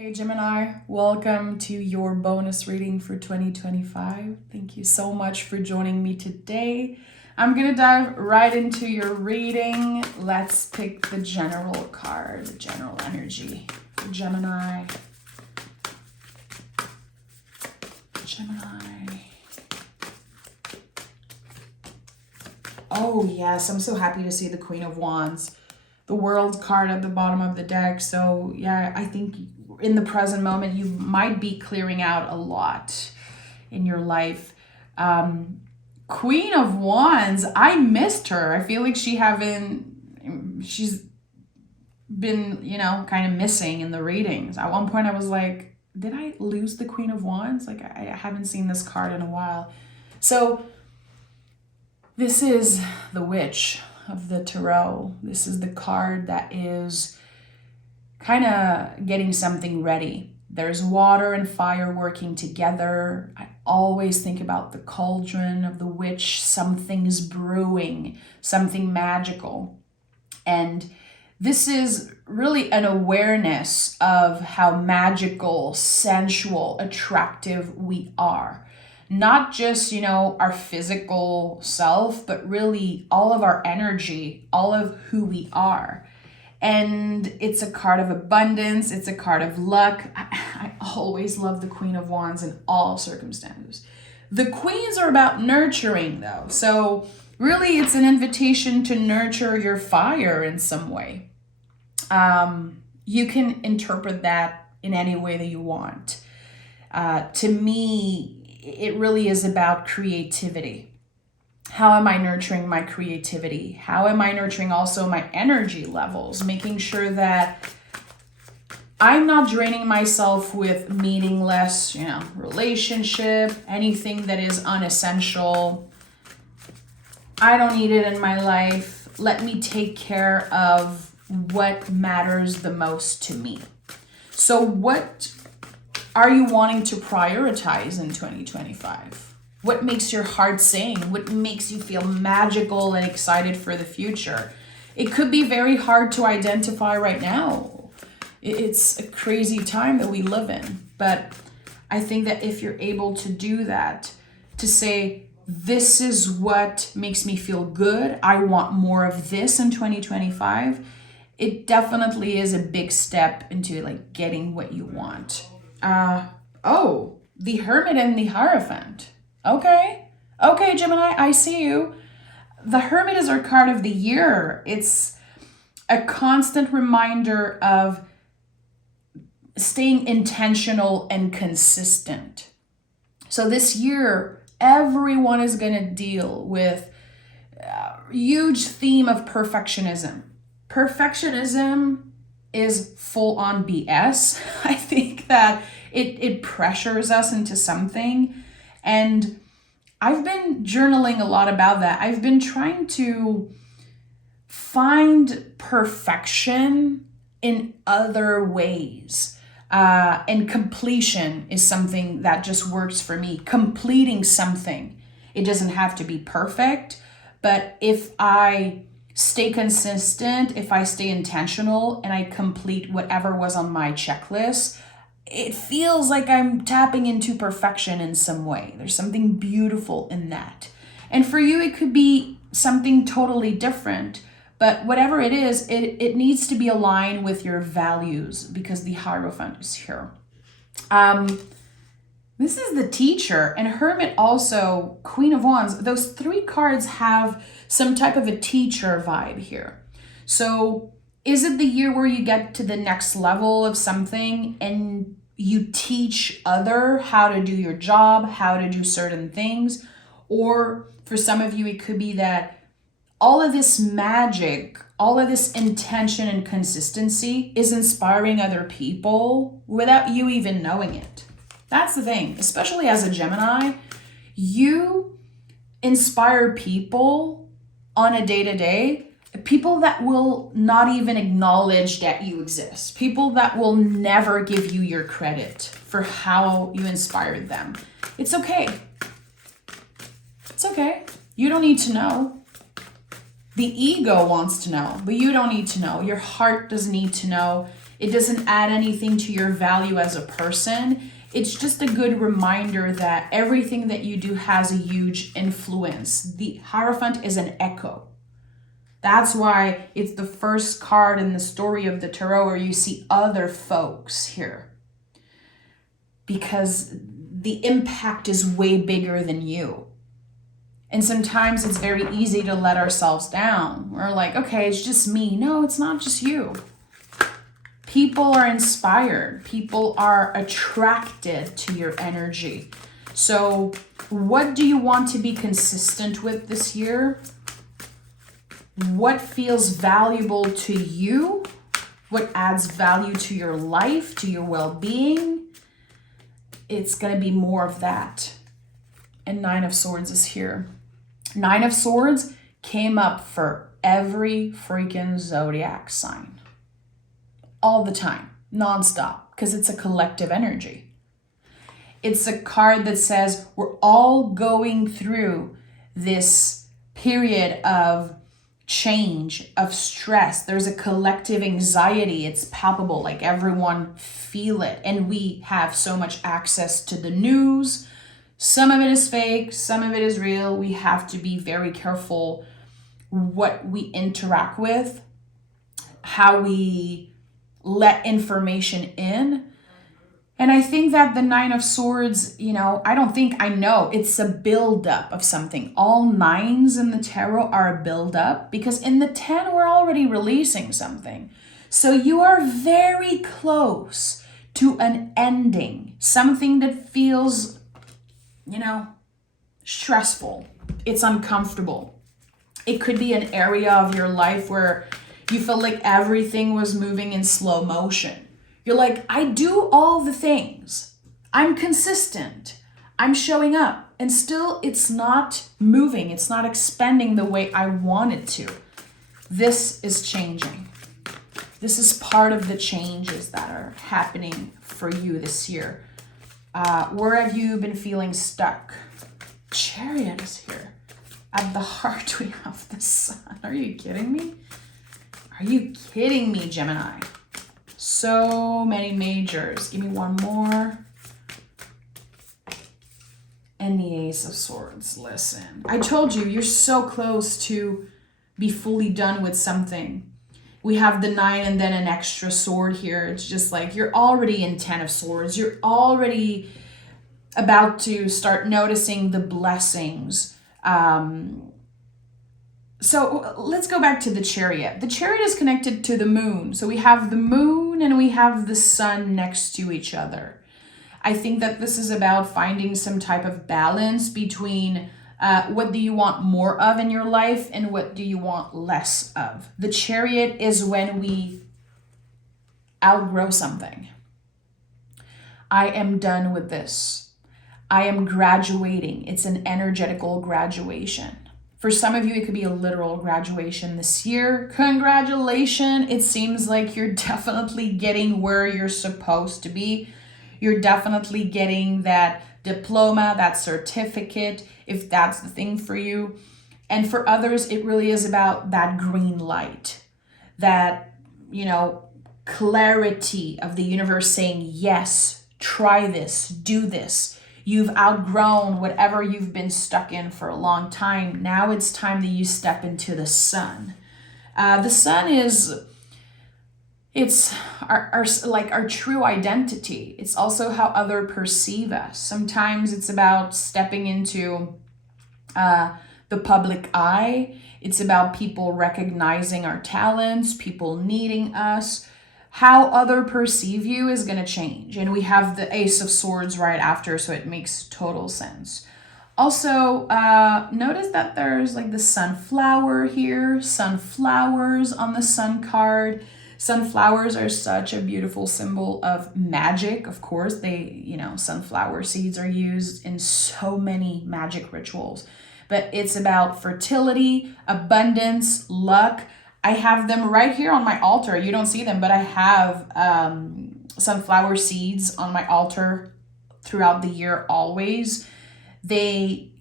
Hey Gemini, welcome to your bonus reading for 2025. Thank you so much for joining me today. I'm gonna dive right into your reading. Let's pick the general card, the general energy for Gemini. Oh yes, I'm so happy to see the Queen of Wands, the World card at the bottom of the deck. So yeah, I think in the present moment, you might be clearing out a lot in your life. Queen of Wands, I missed her. I feel like she's been, kind of missing in the readings. At one point I was like, did I lose the Queen of Wands? Like I haven't seen this card in a while. So this is the Witch of the Tarot. This is the card that is kind of getting something ready. There's water and fire working together. I always think about the cauldron of the witch. Something's brewing, something magical. And this is really an awareness of how magical, sensual, attractive we are. Not just, our physical self, but really all of our energy, all of who we are. And it's a card of abundance. It's a card of luck. I always love the Queen of Wands in all circumstances. The Queens are about nurturing, though. So really, it's an invitation to nurture your fire in some way. You can interpret that in any way that you want. To me, it really is about creativity. How am I nurturing my creativity? How am I nurturing also my energy levels? Making sure that I'm not draining myself with meaningless, relationship, anything that is unessential. I don't need it in my life. Let me take care of what matters the most to me. So what are you wanting to prioritize in 2025? What makes your heart sing? What makes you feel magical and excited for the future? It could be very hard to identify right now. It's a crazy time that we live in. But I think that if you're able to do that, to say, this is what makes me feel good, I want more of this in 2025, it definitely is a big step into getting what you want. The Hermit and the Hierophant. Okay, Gemini, I see you. The Hermit is our card of the year. It's a constant reminder of staying intentional and consistent. So this year, everyone is going to deal with a huge theme of perfectionism. Perfectionism is full on BS. I think that it pressures us into something. And I've been journaling a lot about that. I've been trying to find perfection in other ways. And completion is something that just works for me. Completing something. It doesn't have to be perfect, but if I stay consistent, if I stay intentional, and I complete whatever was on my checklist, it feels like I'm tapping into perfection in some way. There's something beautiful in that. And for you, it could be something totally different. But whatever it is, it needs to be aligned with your values because the Hierophant is here. This is the Teacher, and Hermit also, Queen of Wands. Those three cards have some type of a teacher vibe here. So is it the year where you get to the next level of something and you teach other how to do your job, how to do certain things? Or for some of you, it could be that all of this magic, all of this intention and consistency is inspiring other people without you even knowing it. That's the thing, especially as a Gemini, you inspire people on a day-to-day, people that will not even acknowledge that you exist, people that will never give you your credit for how you inspired them. It's okay. It's okay. You don't need to know. The ego wants to know, but you don't need to know. Your heart doesn't need to know. It doesn't add anything to your value as a person. It's just a good reminder that everything that you do has a huge influence. The Hierophant is an echo. That's why it's the first card in the story of the tarot where you see other folks here. Because the impact is way bigger than you. And sometimes it's very easy to let ourselves down. We're like, okay, it's just me. No, it's not just you. People are inspired. People are attracted to your energy. So what do you want to be consistent with this year? What feels valuable to you? What adds value to your life, to your well-being? It's going to be more of that. And Nine of Swords is here. Nine of Swords came up for every freaking zodiac sign. All the time, nonstop, because it's a collective energy. It's a card that says we're all going through this period of change, of stress. There's a collective anxiety. It's palpable, like everyone feel it. And we have so much access to the news. Some of it is fake, some of it is real. We have to be very careful what we interact with, how we let information in. And I think that the Nine of Swords, I know it's a buildup of something. All nines in the tarot are a buildup because in the 10, we're already releasing something. So you are very close to an ending, something that feels, stressful. It's uncomfortable. It could be an area of your life where you feel like everything was moving in slow motion. You're like, I do all the things. I'm consistent. I'm showing up. And still, it's not moving. It's not expanding the way I want it to. This is changing. This is part of the changes that are happening for you this year. Where have you been feeling stuck? Chariot is here. At the heart, we have the Sun. Are you kidding me? Are you kidding me, Gemini? So many majors. Give me one more. And the Ace of Swords. Listen, I told you, you're so close to be fully done with something. We have the 9 and then an extra sword here. It's just like you're already in 10 of Swords. You're already about to start noticing the blessings. So let's go back to the Chariot. The Chariot is connected to the Moon. So we have the Moon and we have the Sun next to each other. I think that this is about finding some type of balance between what do you want more of in your life and what do you want less of. The Chariot is when we outgrow something. I am done with this. I am graduating. It's an energetical graduation. For some of you, it could be a literal graduation this year. Congratulations. It seems like you're definitely getting where you're supposed to be. You're definitely getting that diploma, that certificate, if that's the thing for you. And for others, it really is about that green light, that, clarity of the universe saying, yes, try this, do this. You've outgrown whatever you've been stuck in for a long time. Now it's time that you step into the Sun. The Sun it's our true identity. It's also how others perceive us. Sometimes it's about stepping into the public eye. It's about people recognizing our talents, people needing us. How others perceive you is going to change. And we have the Ace of Swords right after, so it makes total sense. Also, notice that there's like the sunflower here, sunflowers on the Sun card. Sunflowers are such a beautiful symbol of magic. Of course, sunflower seeds are used in so many magic rituals. But it's about fertility, abundance, luck. I have them right here on my altar. You don't see them, but I have sunflower seeds on my altar throughout the year always. They,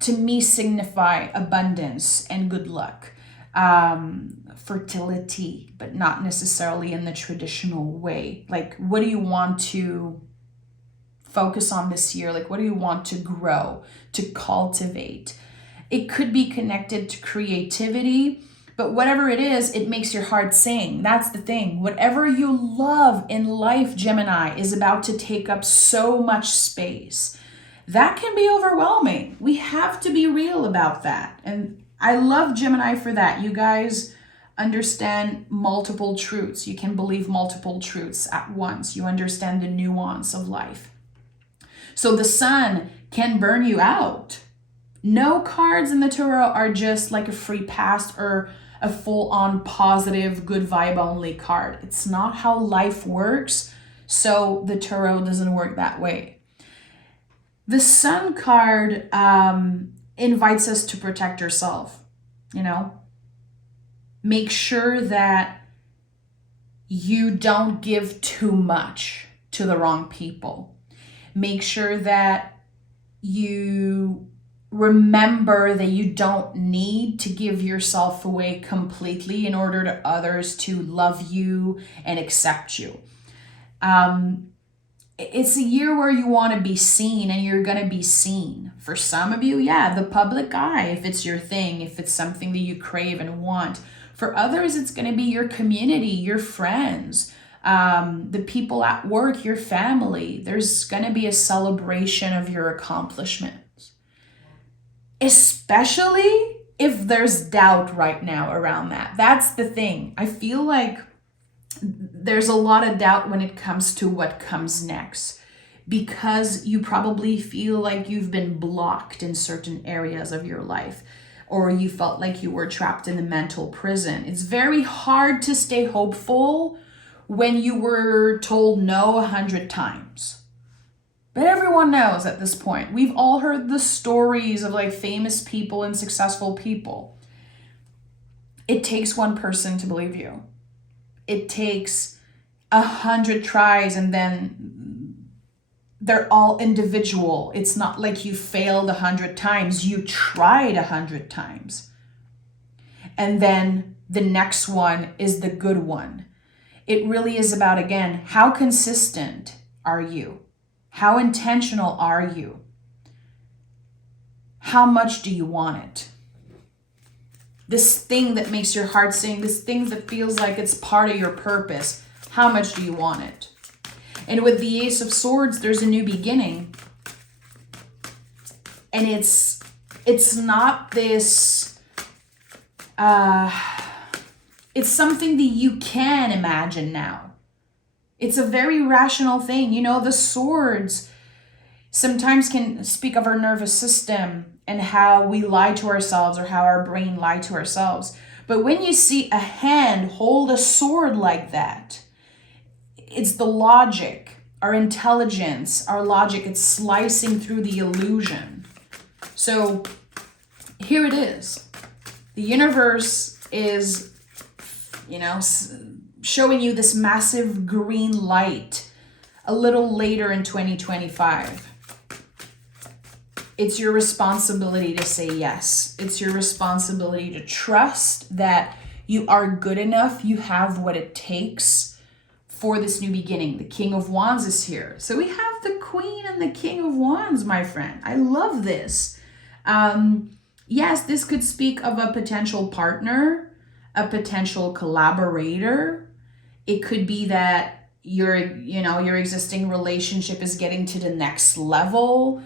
to me, signify abundance and good luck. fertility, but not necessarily in the traditional way. Like, what do you want to focus on this year? Like, what do you want to grow, to cultivate? It could be connected to creativity, but whatever it is, it makes your heart sing. That's the thing. Whatever you love in life, Gemini, is about to take up so much space. That can be overwhelming. We have to be real about that. And I love Gemini for that. You guys understand multiple truths. You can believe multiple truths at once. You understand the nuance of life. So the sun can burn you out. No cards in the tarot are just like a free pass or a full-on positive, good vibe only card. It's not how life works, so the tarot doesn't work that way. The sun card invites us to protect ourselves, you know? Make sure that you don't give too much to the wrong people. Make sure that you remember that you don't need to give yourself away completely in order to others to love you and accept you. It's a year where you want to be seen, and you're going to be seen. For some of you, yeah, the public eye, if it's your thing, if it's something that you crave and want. For others, it's going to be your community, your friends, the people at work, your family. There's going to be a celebration of your accomplishments. Especially if there's doubt right now around that. That's the thing. I feel like there's a lot of doubt when it comes to what comes next, because you probably feel like you've been blocked in certain areas of your life, or you felt like you were trapped in a mental prison. It's very hard to stay hopeful when you were told no 100 times. But everyone knows at this point. We've all heard the stories of like famous people and successful people. It takes one person to believe you. It takes 100 tries, and then they're all individual. It's not like you failed 100 times. You tried 100 times. And then the next one is the good one. It really is about, again, how consistent are you? How intentional are you? How much do you want it? This thing that makes your heart sing, this thing that feels like it's part of your purpose, how much do you want it? And with the Ace of Swords, there's a new beginning. And it's not this, it's something that you can imagine now. It's a very rational thing. You know, the swords sometimes can speak of our nervous system and how we lie to ourselves, or how our brain lies to ourselves. But when you see a hand hold a sword like that, it's the logic, our intelligence, our logic. It's slicing through the illusion. So here it is. The universe is, you know, showing you this massive green light a little later in 2025. It's your responsibility to say yes. It's your responsibility to trust that you are good enough. You have what it takes for this new beginning. The King of Wands is here. So we have the Queen and the King of Wands, my friend. I love this. Yes, this could speak of a potential partner, a potential collaborator. It could be that your existing relationship is getting to the next level.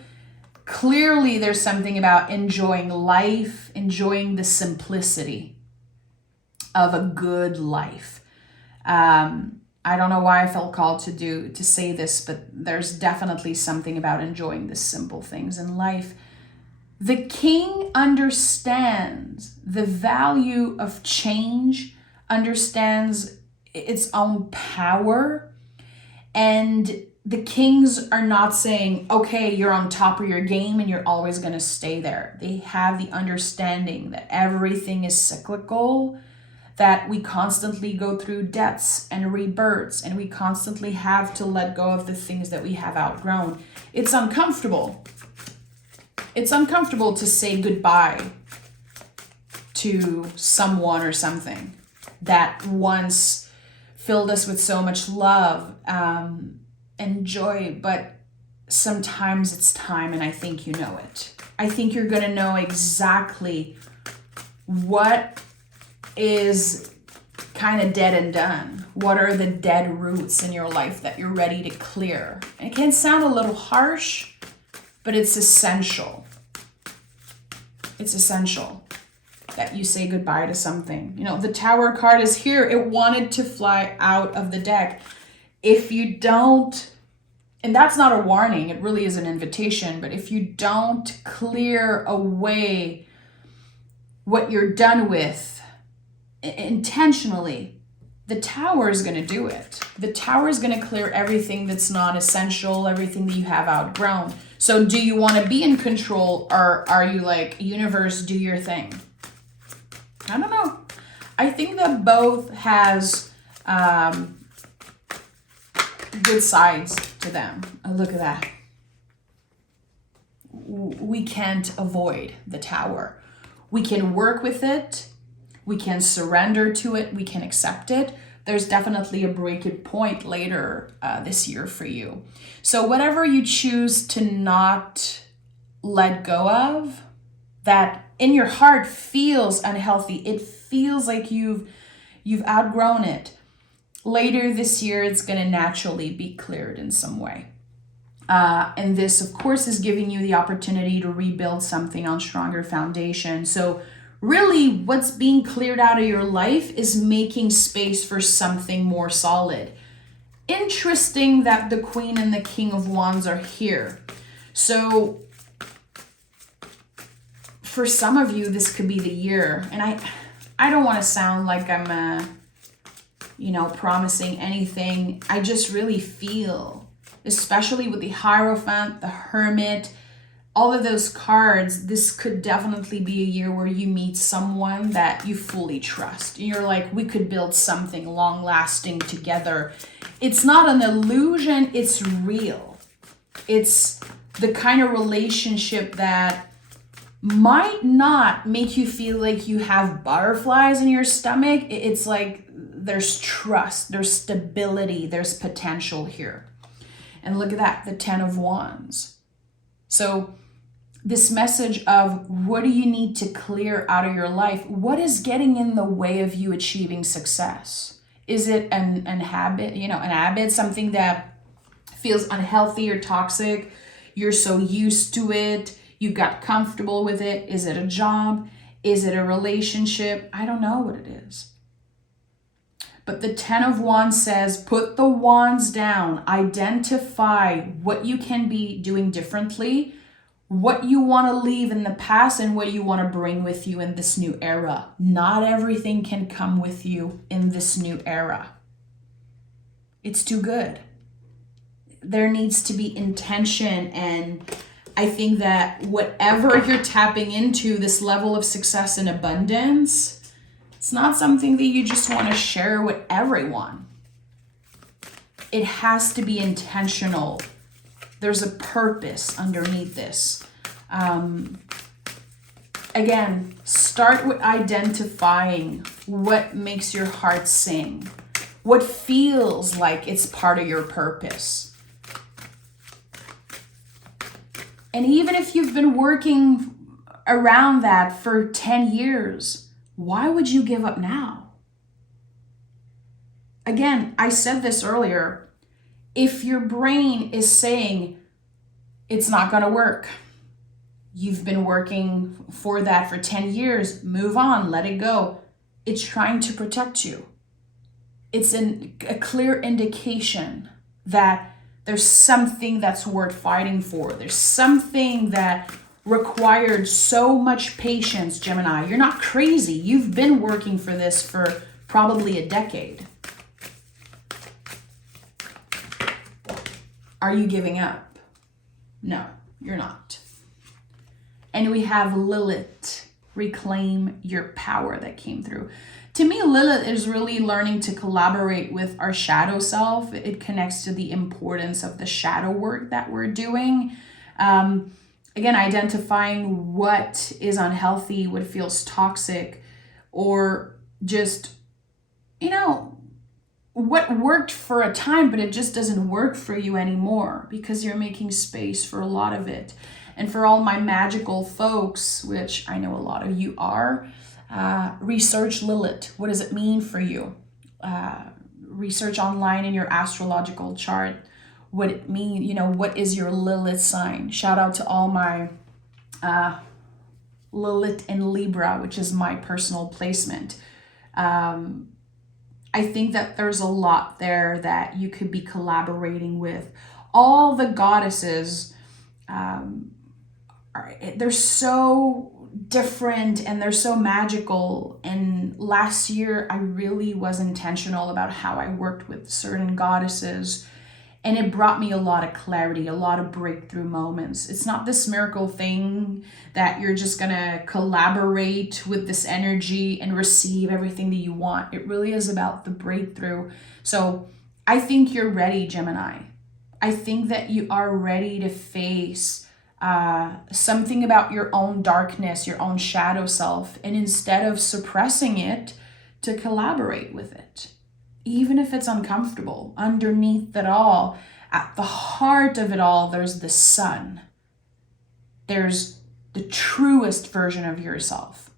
Clearly, there's something about enjoying life, enjoying the simplicity of a good life. I don't know why I felt called to say this, but there's definitely something about enjoying the simple things in life. The king understands the value of change, understands its own power, and the kings are not saying, okay, you're on top of your game and you're always going to stay there. They have the understanding that everything is cyclical, that we constantly go through deaths and rebirths, and we constantly have to let go of the things that we have outgrown. It's uncomfortable. It's uncomfortable to say goodbye to someone or something that once filled us with so much love and joy, but sometimes it's time, and I think you know it. I think you're going to know exactly what is kind of dead and done. What are the dead roots in your life that you're ready to clear? And it can sound a little harsh, but it's essential. It's essential that you say goodbye to something. You know, the Tower card is here. It wanted to fly out of the deck. If you don't, and that's not a warning, it really is an invitation, but if you don't clear away what you're done with intentionally, the Tower is going to do it. The Tower is going to clear everything that's not essential, everything that you have outgrown. So do you want to be in control, or are you like, universe, do your thing? I don't know. I think that both has good sides to them. Oh, look at that. We can't avoid the Tower. We can work with it. We can surrender to it. We can accept it. There's definitely a breaking point later this year for you. So whatever you choose to not let go of, that in your heart feels unhealthy, it feels like you've outgrown it, later this year it's going to naturally be cleared in some way. And this, of course, is giving you the opportunity to rebuild something on stronger foundation. So really, what's being cleared out of your life is making space for something more solid. Interesting that the Queen and the King of Wands are here. So for some of you, this could be the year. And I don't want to sound like I'm, promising anything. I just really feel, especially with the Hierophant, the Hermit, all of those cards, this could definitely be a year where you meet someone that you fully trust. You're like, we could build something long-lasting together. It's not an illusion, it's real. It's the kind of relationship that might not make you feel like you have butterflies in your stomach. It's like there's trust, there's stability, there's potential here. And look at that, the Ten of Wands. So this message of what do you need to clear out of your life? What is getting in the way of you achieving success? Is it an habit, something that feels unhealthy or toxic? You're so used to it, you got comfortable with it. Is it a job? Is it a relationship? I don't know what it is. But the Ten of Wands says, put the wands down, identify what you can be doing differently, what you want to leave in the past, and what you want to bring with you in this new era. Not everything can come with you in this new era. It's too good. There needs to be intention, and I think that whatever you're tapping into, this level of success and abundance, it's not something that you just want to share with everyone. It has to be intentional. There's a purpose underneath this. Again, start with identifying what makes your heart sing, what feels like it's part of your purpose. And even if you've been working around that for 10 years, why would you give up now? Again, I said this earlier. If your brain is saying it's not going to work, you've been working for that for 10 years, move on, let it go. It's trying to protect you. It's a clear indication that there's something that's worth fighting for. There's something that required so much patience, Gemini. You're not crazy. You've been working for this for probably a decade. Are you giving up? No, you're not. And we have Lilith, reclaim your power, that came through. To me, Lilith is really learning to collaborate with our shadow self. It connects to the importance of the shadow work that we're doing. Again, identifying what is unhealthy, what feels toxic, or just, you know, what worked for a time, but it just doesn't work for you anymore because you're making space for a lot of it. And for all my magical folks, which I know a lot of you are, research Lilith. What does it mean for you? Research online in your astrological chart what it means, you know, what is your Lilith sign. Shout out to all my Lilith in Libra, which is my personal placement. I think that there's a lot there that you could be collaborating with. All the goddesses, they're so different and they're so magical. And last year, I really was intentional about how I worked with certain goddesses. And it brought me a lot of clarity, a lot of breakthrough moments. It's not this miracle thing that you're just gonna collaborate with this energy and receive everything that you want. It really is about the breakthrough. So I think you're ready, Gemini. I think that you are ready to face something about your own darkness, your own shadow self, and instead of suppressing it, to collaborate with it. Even if it's uncomfortable, underneath it all, at the heart of it all, there's the sun. There's the truest version of yourself.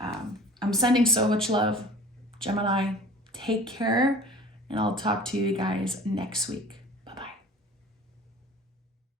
I'm sending so much love, Gemini. Take care, and I'll talk to you guys next week.